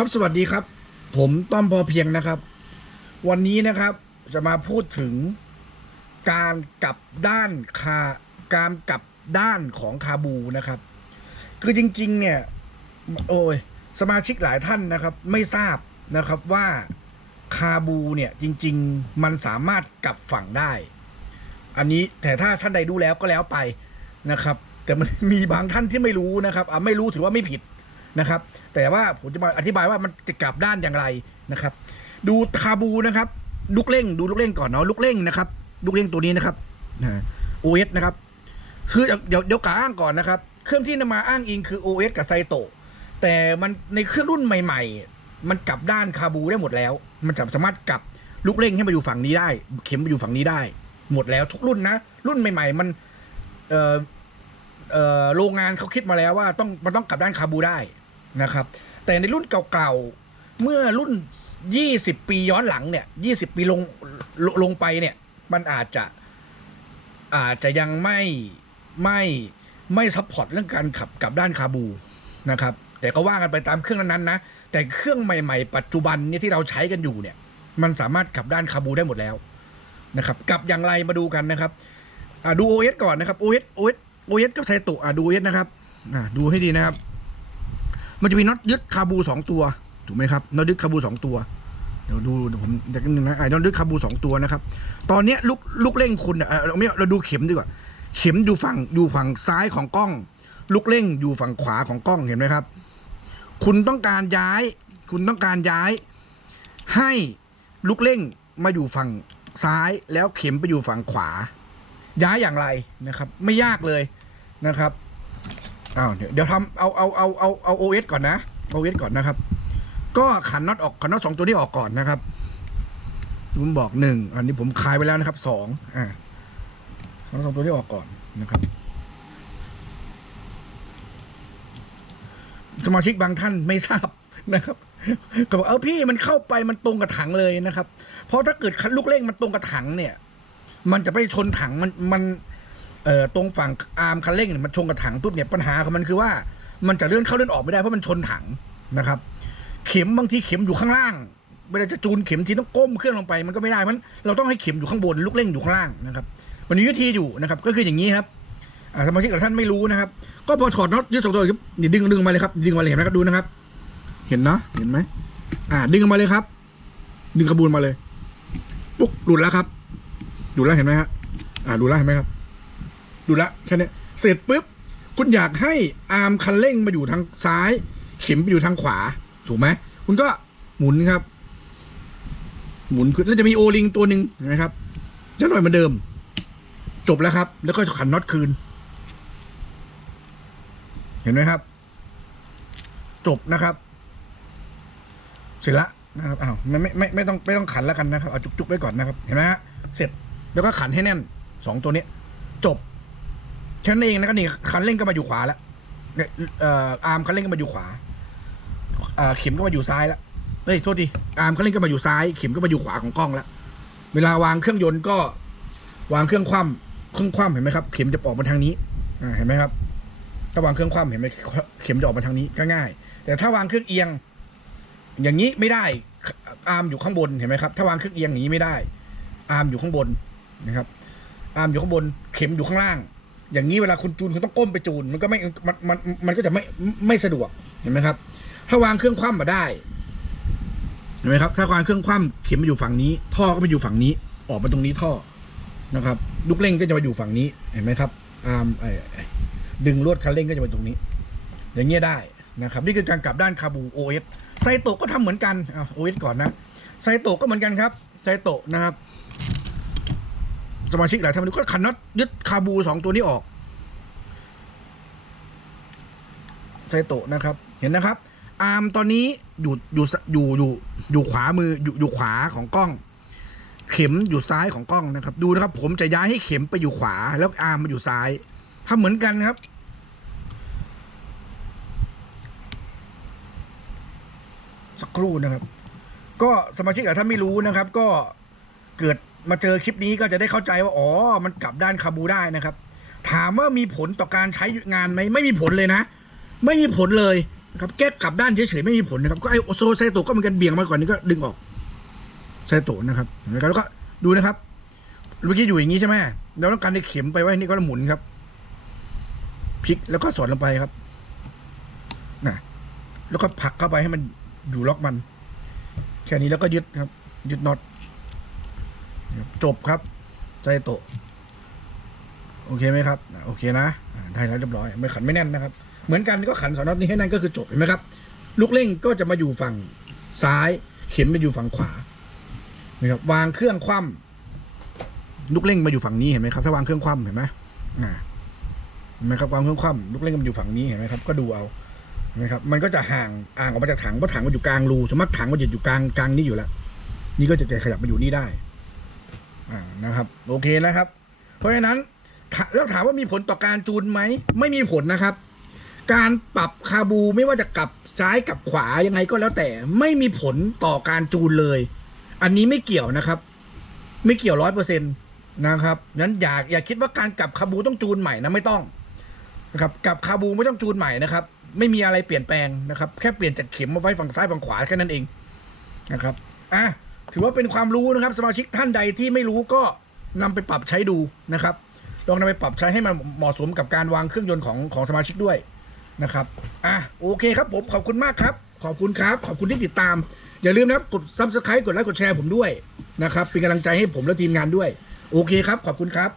ครับสวัสดีครับ ผมต้อมพอเพียงนะครับ วันนี้นะครับจะมาพูดถึงการกลับด้านคาการกลับด้านของคาบูนะครับ คือจริง ๆ เนี่ย โอ้ยสมาชิกหลายท่านนะครับ ไม่ทราบนะครับว่าคาบูเนี่ยจริง ๆ มันสามารถกลับฝั่งได้ อันนี้แต่ถ้าท่านใดรู้แล้วก็แล้วไปนะครับ แต่มันมีบางท่านที่ไม่รู้นะครับอะไม่รู้ถือว่าไม่ผิด นะครับ แต่ว่าผมจะมาอธิบายว่ามันจะกลับด้านอย่างไรนะครับ ดูคาบูนะครับ ลูกเร่งดูลูกเร่งก่อนเนาะลูกเร่งนะครับ ลูกเร่งตัวนี้นะครับโอเอสนะครับ คือเดี๋ยวเดี๋ยวกาอ้างก่อนนะครับ เครื่องที่นำมาอ้างอิงคือ OS กับไซโตแต่มันในเครื่องรุ่นใหม่ ๆ มันกลับด้านคาบูได้หมดแล้ว มันจะสามารถกลับลูกเร่งให้มาอยู่ฝั่งนี้ได้ เข็มมาอยู่ฝั่งนี้ได้ หมดแล้วทุกรุ่นนะ รุ่นใหม่ ๆ มันเอ่อเอ่อโรงงานเขาคิดมาแล้วว่าต้องมันต้องกลับด้านคาบูได้ นะครับ แต่ในรุ่นเก่าๆ เมื่อรุ่น 20 ปีย้อนหลังเนี่ย 20 ปีลงลงลงไปเนี่ย มันอาจจะอาจจะยังไม่ไม่ไม่ซัพพอร์ตเรื่องการขับกับด้านคาบูนะครับ แต่ก็ว่ากันไปตามเครื่องนั้นๆนะ แต่เครื่องใหม่ๆ ปัจจุบันเนี่ยที่เราใช้กันอยู่เนี่ย มันสามารถกลับด้านคาบูได้หมดแล้วนะครับกับอย่างไรมาดูกันนะครับดู OS ก่อนนะครับ OS OS OS กับไซโตะอ่าดู OS นะครับอ่าดูให้ดีนะครับ มันจะมีน็อตยึดคาบูสองตัว ถูกไหมครับน็อตยึดคาบูสองตัวเดี๋ยวดูเดี๋ยวผมเดี๋ยวนึงนะไอ้น็อตยึดคาบูสองตัวนะครับ ตอนเนี้ยลูกลูกเร่งคุณอะเออเราไม่เราดูเข็มดีกว่า เข็มอยู่ฝั่งอยู่ฝั่งซ้ายของกล้อง ลูกเร่งอยู่ฝั่งขวาของกล้องเห็นไหมครับ คุณต้องการย้าย คุณต้องการย้าย ให้ลูกเร่งมาอยู่ฝั่งซ้ายแล้วเข็มไปอยู่ฝั่งขวา ย้ายอย่างไรนะครับ ไม่ยากเลยนะครับ อ้าวเดี๋ยวเดี๋ยวทำเอาเอาเอาเอาเอาโอเอสก่อนนะโอเอสก่อนนะครับ ก็ขันน็อตออกขันน็อตสองตัวนี้ออกก่อนนะครับผมบอกหนึ่งอันนี้ผมคลายไปแล้วนะครับสองอ่าขันน็อตสองตัวนี้ออกก่อนนะครับ สมาชิกบางท่านไม่ทราบนะครับก็บอกเออพี่มันเข้าไปมันตรงกับถังเลยนะครับ เพราะถ้าเกิดคันลูกเร่งมันตรงกับถังเนี่ย มันจะไปชนถังมันมัน เอ่อตรงฝั่งอาร์มคันเร่งเนี่ยมันชนกับถังปุ๊บเนี่ยปัญหาของมันคือว่า มันจะเลื่อนเข้าเลื่อนออกไม่ได้เพราะมันชนถังนะครับ เข็มบางทีเข็มอยู่ข้างล่างเวลาจะจูนเข็มทีต้องก้มเครื่องลงไปมันก็ไม่ได้มันเราต้องให้เข็มอยู่ข้างบนลูกเร่งอยู่ข้างล่างนะครับ มันมีวิธีอยู่นะครับ ก็คืออย่างนี้ครับสมาชิกหลายท่านไม่รู้นะครับ ก็พอถอดน็อตยืดสองตัวครับนี่ดึงดึงมาเลยครับดึงมาเลยเห็นไหมครับดูนะครับ เห็นเนาะเห็นไหมอ่า ดึงมาเลยครับ ดึงขบูนมาเลยปุ๊กหลุดแล้วครับหลุดแล้วเห็นไหมฮะอ่าหลุดแล้วเห็นไหมครับ ดแล้วแค่นี้เสร็จปุ๊บคุณอยากให้อาร์มคันเร่งมาอยู่ทางซ้าย เข็มไปอยู่ทางขวา ถูกไหมคุณก็หมุนครับ หมุนขึ้นแล้วจะมีโอลิงตัวหนึ่งนะครับจะหน่อยเหมือนเดิม จบแล้วครับ แล้วก็ขันน็อตคืน เห็นไหมครับ จบนะครับ เสร็จละนะครับอ้าวไม่ไม่ไม่ไม่ต้องไม่ต้องขันแล้วกันนะครับเอาจุกๆไว้ก่อนนะครับ เห็นไหมฮะเสร็จแล้วก็ขันให้แน่นสองตัวนี้ จบ แค่นั้นเองนะก็นี่คันเร่งก็มาอยู่ขวาแล้วเนี่ยเอ่ออาร์มคันเร่งก็มาอยู่ขวาเอ่อเข็มก็มาอยู่ซ้ายแล้วเฮ้ยโทษทีอาร์มคันเร่งก็มาอยู่ซ้าย เข็มก็มาอยู่ขวาของกล้องแล้วเวลาวางเครื่องยนต์ก็ วางเครื่องคว่ำเครื่องคว่ำเห็นไหมครับ เข็มจะออกมาทางนี้อ่าเห็นไหมครับ ถ้าวางเครื่องคว่ำเห็นไหมเข็มจะออกมาทางนี้ก็ง่าย แต่ถ้าวางเครื่องเอียง อย่างนี้ไม่ได้ อาร์มอยู่ข้างบนเห็นไหมครับ ถ้าวางเครื่องเอียงอย่างนี้ไม่ได้ อาร์มอยู่ข้างบนนะครับ อาร์มอยู่ข้างบน เข็มอยู่ข้างล่าง อย่างนี้เวลาคุณจูนคุณต้องก้มไปจูน มันก็ไม่มันมันมันก็จะไม่ไม่สะดวกเห็นไหมครับ ถ้าวางเครื่องคว่ำมาได้เห็นไหมครับ ถ้าวางเครื่องคว่ำเข็มมาอยู่ฝั่งนี้ ท่อก็มาอยู่ฝั่งนี้ ออกมาตรงนี้ท่อนะครับลูกเร่งก็จะมาอยู่ฝั่งนี้เห็นไหมครับอาร์มดึงลวดคันเร่งก็จะมาตรงนี้ อย่างเงี้ยได้นะครับ นี่คือการกลับด้านคาบู OS ไซโตะก็ทำเหมือนกันโอะ OS ก่อนนะไซโตะก็เหมือนกันครับไซโตะนะครับ สมาชิกหลายท่านดูก็ขันน็อตยึดคาบูสองตัวนี้ออกไซโตะนะครับ เห็นนะครับ อาร์มตอนนี้อยู่อยู่อยู่อยู่อยู่ขวามืออยู่อยู่ขวาของกล้อง เข็มอยู่ซ้ายของกล้องนะครับ ดูนะครับ ผมจะย้ายให้เข็มไปอยู่ขวา แล้วอาร์มมาอยู่ซ้ายทำเหมือนกันครับสักครู่นะครับ ก็สมาชิกหลายท่านไม่รู้นะครับ ก็เกิด มาเจอคลิปนี้ก็จะได้เข้าใจว่าอ๋อมันกลับด้านคาบูได้นะครับ ถามว่ามีผลต่อการใช้งานไหมไม่มีผลเลยนะ ไม่มีผลเลยนะครับแก้กลับด้านเฉยๆไม่มีผลนะครับก็ไอโซไซโตก็เหมือนกันเบี่ยงมาก่อนนี้ก็ดึงออกไซโตนะครับแล้วก็ดูนะครับเมื่อกี้อยู่อย่างนี้ใช่ไหมเราต้องการในเข็มไปไว้นี่ก็หมุนครับพลิกแล้วก็สอดลงไปครับนะแล้วก็ผักเข้าไปให้มันอยู่ล็อกมัน แค่นี้แล้วก็ยึดครับ ยึดน็อต จบครับไซโตโอเคไหมครับโอเคนะได้แล้วเรียบร้อยไม่ขันไม่แน่นนะครับ เหมือนกันก็ขันสองน็อตนี้ให้แน่นก็คือจบเห็นไหมครับ ลูกเร่งก็จะมาอยู่ฝั่งซ้าย เข็มมาอยู่ฝั่งขวานะครับวางเครื่องคว่ำลูกเร่งมาอยู่ฝั่งนี้เห็นไหมครับ ถ้าวางเครื่องคว่ำเห็นไหมอ่าเห็นไหมครับวางเครื่องคว่ำลูกเร่งมันอยู่ฝั่งนี้เห็นไหมครับ ก็ดูเอาเห็นไหมครับ มันก็จะห่างอ่างออกมาจากถังเพราะถังมันอยู่กลางรูสมมติถังมันจะอยู่กลางกลางนี้อยู่แล้วนี่ก็จะขยับมาอยู่นี่ได้ อ่านะครับ โอเคนะครับ เพราะฉะนั้นแล้วถามว่ามีผลต่อการจูนไหม ไม่มีผลนะครับ การปรับคาบูไม่ว่าจะกลับซ้ายกลับขวายังไงก็แล้วแต่ ไม่มีผลต่อการจูนเลย อันนี้ไม่เกี่ยวนะครับ ไม่เกี่ยวร้อยเปอร์เซ็นต์นะครับนั้นอย่าอย่าคิดว่าการกลับคาบูต้องจูนใหม่นะไม่ต้องนะครับกลับคาบูไม่ต้องจูนใหม่นะครับ ไม่มีอะไรเปลี่ยนแปลงนะครับ แค่เปลี่ยนจากเข็มมาไว้ฝั่งซ้ายฝั่งขวาแค่นั้นเองนะครับอะ ถือว่าเป็นความรู้นะครับ สมาชิกท่านใดที่ไม่รู้ก็นำไปปรับใช้ดูนะครับ ลองนำไปปรับใช้ให้มันเหมาะสมกับการวางเครื่องยนต์ของของสมาชิกด้วยนะครับอะโอเคครับผมขอบคุณมากครับ ขอบคุณครับ ขอบคุณที่ติดตาม อย่าลืมนะครับกด subscribe กดไลค์กดแชร์ผมด้วยนะครับเป็นกำลังใจให้ผมและทีมงานด้วย โอเคครับ ขอบคุณครับ